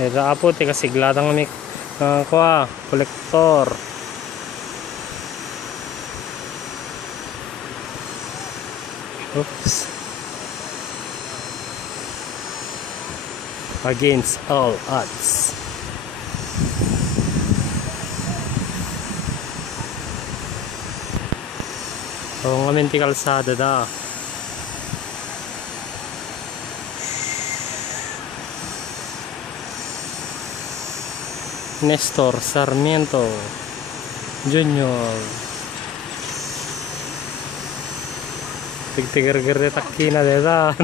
Ito apo, tika sigladang kami kolektor. Oops. Against all odds. Oo nga minti kalsada da. Nestor Sarmiento Junior. Tig-tigar-gar de takina de da.